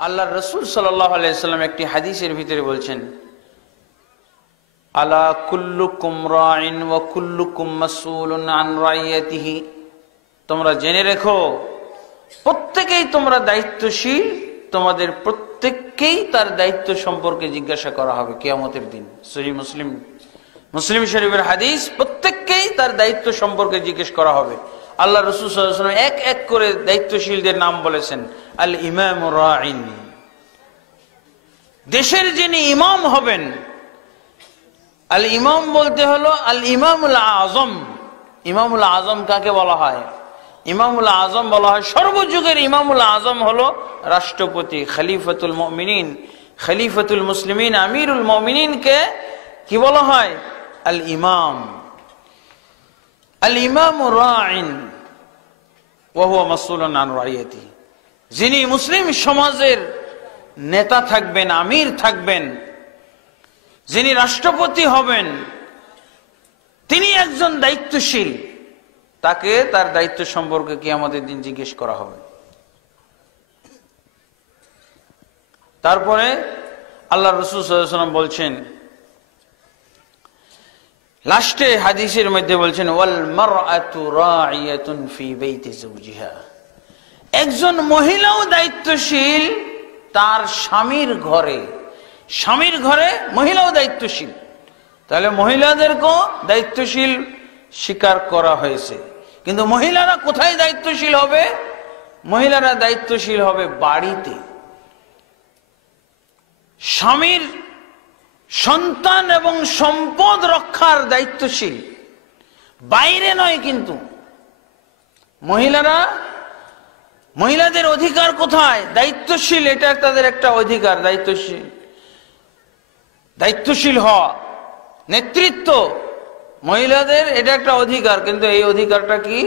আল্লাহ রসুল সাল্লাল্লাহু আলাইহি ওয়াসাল্লাম একটি হাদিসের ভিতরে বলছেন, আলা কুল্লুকুম রাইন ওয়া কুল্লুকুম মাসউলুন আন রাইয়াতিহি, তোমরা জেনে রেখো প্রত্যেকেই তোমরা দায়িত্বশীল, তোমাদের প্রত্যেককেই তার দায়িত্ব সম্পর্কে জিজ্ঞাসা করা হবে কিয়ামতের দিন। সহিহ মুসলিম শরীফের হাদিস, প্রত্যেককেই তার দায়িত্ব সম্পর্কে জিজ্ঞেস করা হবে। আল্লাহ রাসূল সাল্লাল্লাহু আলাইহি ওয়াসাল্লাম এক এক করে দায়িত্বশীলদের নাম বলেছেন। আল ইমামুর রাইন, দেশের যিনি ইমাম হবেন। আল ইমাম বলতে হলো আল ইমামুল আজম। ইমামুল আজম কাকে বলা হয়? ইমামুল আজম বলা হয়, সর্বযুগের ইমামুল আজম হলো রাষ্ট্রপতি, খলিফাতুল মুমিনিন, খলিফাতুল মুসলিমিন, আমিরুল মুমিনিনকে কি বলা হয়? আল ইমাম। আল ইমামুর রাইন ওয়া হুয়া মাসউলুন আন রাইয়াতিহি, যিনি মুসলিম সমাজের নেতা থাকবেন, আমির থাকবেন, যিনি রাষ্ট্রপতি হবেন, তিনি একজন দায়িত্বশীল, তাকে তার দায়িত্ব সম্পর্কে কিয়ামতের দিন জিজ্ঞেস করা হবে। তারপরে আল্লাহ রাসূল সাল্লাল্লাহু আলাইহি ওয়াসাল্লাম বলছেন, লাস্টে হাদিসের মধ্যে বলছেন, ওয়াল মারআতু রাইয়াতুন ফি বাইতি যাওজিহা, একজন মহিলাও দায়িত্বশীল তার স্বামীর ঘরে। স্বামীর ঘরে মহিলাও দায়িত্বশীল। তাহলে মহিলাদেরকেও দায়িত্বশীল স্বীকার করা হয়েছে। কিন্তু মহিলারা কোথায় দায়িত্বশীল হবে? মহিলারা দায়িত্বশীল হবে বাড়িতে, স্বামীর সন্তান এবং সম্পদ রক্ষার দায়িত্বশীল, বাইরে নয়। কিন্তু মহিলাদের অধিকার কোথায়? দায়িত্বশীল, এটা তাদের একটা অধিকার। দায়িত্বশীল হওয়া, নেতৃত্ব, মহিলাদের এটা একটা অধিকার। কিন্তু এই অধিকারটা কি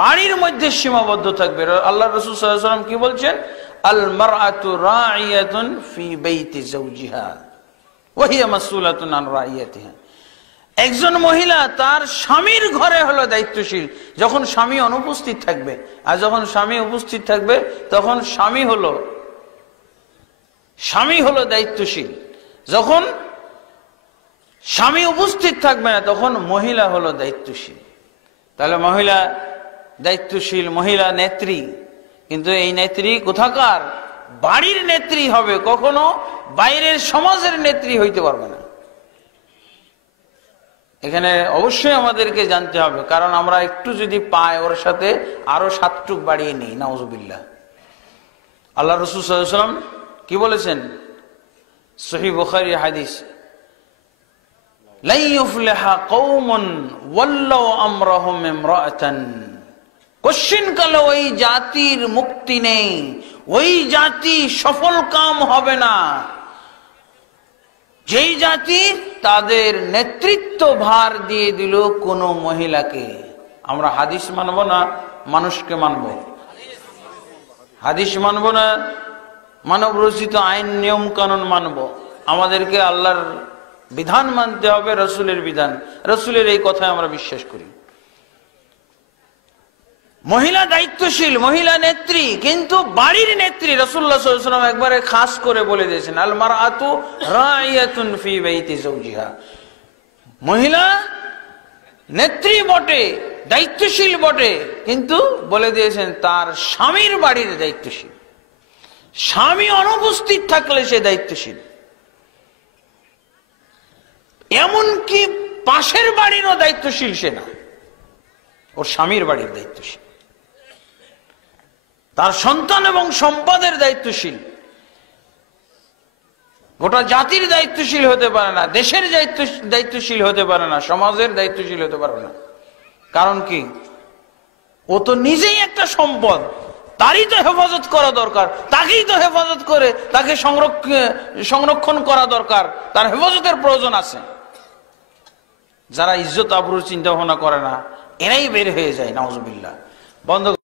বাড়ির মধ্যে সীমাবদ্ধ থাকবে। আল্লাহ রাসূল সাল্লাল্লাহু আলাইহি ওয়াসাল্লাম কি বলছেন? আল মারআতু রাইয়াতুন ফি বাইতি যাওজিহা ওয়া হিয়া মাসউলাতুন আন রাইয়াতিহা, একজন মহিলা তার স্বামীর ঘরে হলো দায়িত্বশীল যখন স্বামী অনুপস্থিত থাকবে। আর যখন স্বামী উপস্থিত থাকবে তখন স্বামী হলো দায়িত্বশীল। যখন স্বামী উপস্থিত থাকবে না তখন মহিলা হলো দায়িত্বশীল। তাহলে মহিলা দায়িত্বশীল, মহিলা নেত্রী। কিন্তু এই নেত্রী কোথাকার? বাড়ির নেত্রী হবে, কখনো বাইরের সমাজের নেত্রী হইতে পারবে না। এখানে অবশ্যই আমাদেরকে জানতে হবে, কারণ আমরা একটু যদি পাই ওর সাথে আরো 7 টুক বাড়িয়ে নিই, নাউজুবিল্লাহ। আল্লাহ রাসূল সাল্লাল্লাহু আলাইহি ওয়াসাল্লাম কি বলেছেন? সহিহ বুখারী হাদিস, লা ইউফলিহা কওমুন ওয়াল্লাউ আমরাহুম ইমরাআতান, কোশ্চিনকালে ওই জাতির মুক্তি নেই, ওই জাতি সফল কাম হবে না যেই জাতি তাদের নেতৃত্ব ভার দিয়ে দিল কোন মহিলাকে। আমরা হাদিস মানব না মানুষকে মানব? হাদিস মানব না মানব রচিত আইন নিয়ম কানুন মানব? আমাদেরকে আল্লাহর বিধান মানতে হবে, রসুলের বিধান। রসুলের এই কথায় আমরা বিশ্বাস করি। মহিলা দায়িত্বশীল, মহিলা নেত্রী, কিন্তু বাড়ির নেত্রী। রাসূলুল্লাহ সাল্লাল্লাহু আলাইহি ওয়াসাল্লাম একবারে খাস করে বলে দিয়েছেন, আল মারআতু রাইয়াতুন ফি বাইতি যাওজিহা, মহিলা নেত্রী বটে, দায়িত্বশীল বটে, কিন্তু বলে দিয়েছেন তার স্বামীর বাড়ির দায়িত্বশীল। স্বামী অনুপস্থিত থাকলে সে দায়িত্বশীল। এমনকি পাশের বাড়িরও দায়িত্বশীল সে না, ওর স্বামীর বাড়ির দায়িত্বশীল। তার সন্তান এবং সম্পদের দায়িত্বশীল। গোটা জাতির দায়িত্বশীল হতে পারে না, দেশের দায়িত্বশীল হতে পারে না, সমাজের দায়িত্বশীল হতে পারে না। কারণ কি? ও তো নিজেই একটা সম্পদ, তারই তো হেফাজত করা দরকার, তাকেই তো হেফাজত করে তাকে সংরক্ষণ করা দরকার, তার হেফাজতের প্রয়োজন আছে। যারা ইজ্জত আবরুর চিন্তা ভাবনা করে না, এরাই বের হয়ে যায়, নাউজুবিল্লাহ। বন্ধ।